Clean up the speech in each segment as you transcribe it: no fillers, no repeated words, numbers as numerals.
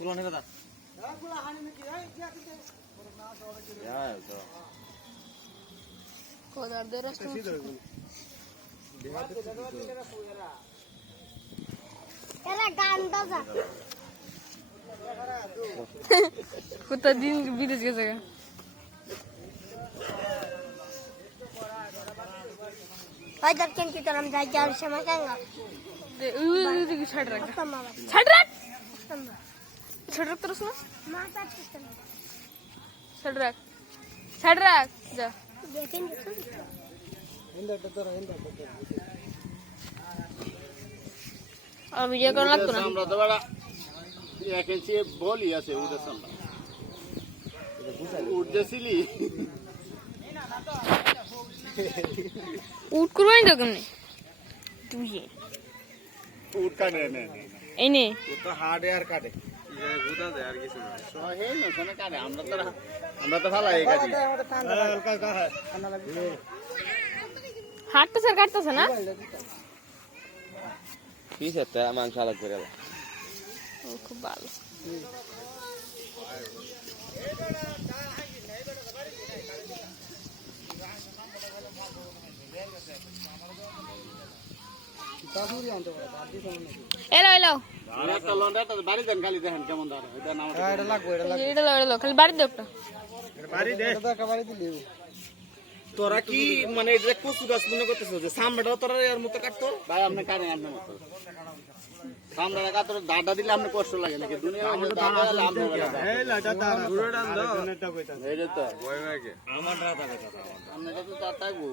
পুরনো কথা কোদার দে রাস্তা এরা গান বাজা কুত্তা দিন বিদেশ গেছে ভাই দেখেন কি তোর আমি যাই যাওয়ার সময় কেঙ্গা ওই ছাড় রাখ ছাড় রাখ ছাড় রাখ তোর না মাথা ঠিক না ছাড় রাখ যা দেখেন ইন্দা তোর ইন্দা আর ভিডিও করা লাগতো না আমরা তো বড় ভ্যাকেন্সি বলি আছে ওদের সামনে উঠতেছিলি উঠ করবাই তো কেমনে তুই উঠ কাটে নে এই নে ও তো হার্ড এয়ার কাটে গুদা দে আর কিছু না সহে না শোনে কাটে আমরা তো ভালো এই কাজে হাতটা স্যার কাটতেছে না পিছে তো মাংস আলাদা করে ও খুব ভালো এলো এলো একটা লন্ডাটা বাড়ি দেন খালি দেখেন কেমন দাঁড়া এটা নাম এটা লাগবে এটা লো খালি বাড়ি দে একটা বাড়ি দে এটা বাড়ি দিলি তোরা কি মানে এটা কচু গাছ মনে করতেছ যে সামড়াটাও তোরা এর মতো কাটতো ভাই আপনি কাটেন আপনার মতো আমরা কাতর দাঁড়া দিলে আপনি কষ্ট লাগে নাকি দুনিয়া দাঁড়া আপনি এই লাটা দাঁড়া পুরো ডান দাও এটা কইতা এই যে তো ওই মাকে আমার রাতা কথা আপনি তো তাতাইবো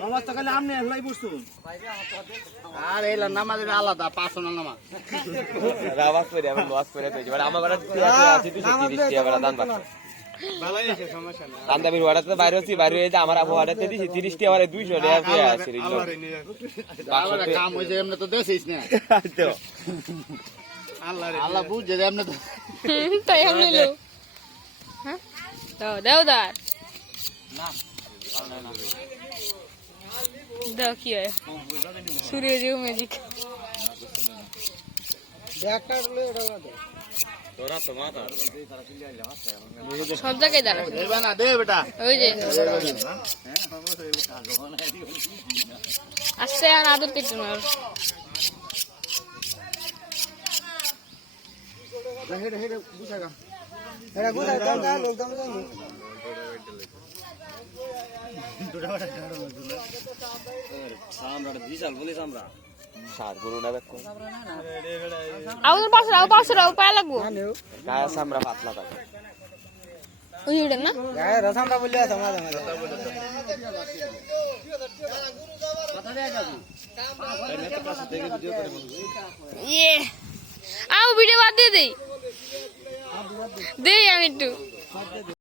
নামাজ তো খালি আমনে হলাই বসতো আর এই নামাজের আলাদা পাঁচশো নামাজ রাবাস করে আমি লস করে তো এবার আমার বাড়ি আছে 230 টাকা বাড়া দান বাকি ভালোই আছে সমস্যা নাই কান্দাবির ওয়াটাতে বাইরে হচ্ছি বাইরে হয়ে যে আমার আবহাওয়াটাতে দিছি 30 টাকা বারে 200 টাকা পেয়ে আছে রিল আল্লাহর কাম হইছে এমনি তো দেখিস না তো আল্লাহ বুঝে যে এমনি তো তাই আমি লো হ্যাঁ দাও দাও দাও দাও কি হয় সূর্য জিও ম্যাজিক তোরা তো মাথা সব জায়গায় দাঁড়া দেবে না দে বেটা ওই যে আসছে আর আদর পেতে না আমরা বিশাল বলিস আমরা সার গরু না দেখো আউর পাশে রাও পায় লাগবো গায়ে সামরা পাতলা থাকে ওই এটা না গায়ে রসামরা বলি আছে আমাদের ইয়ে আও ভিডিও বাদ দিয়ে দেই দেই আমি একটু